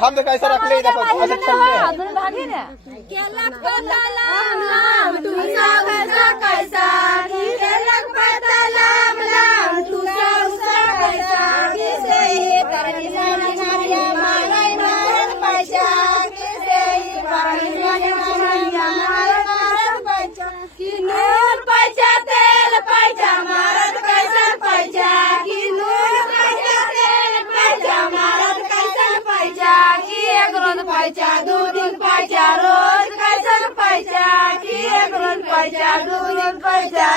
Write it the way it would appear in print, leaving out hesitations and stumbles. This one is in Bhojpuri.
हम तो कैसा रख ले देखो ऐसा चल पाहिजे 2 दिन पाहिजे रोज कैसन पाहिजे की 1 रोज पाहिजे 2 दिन पाहिजे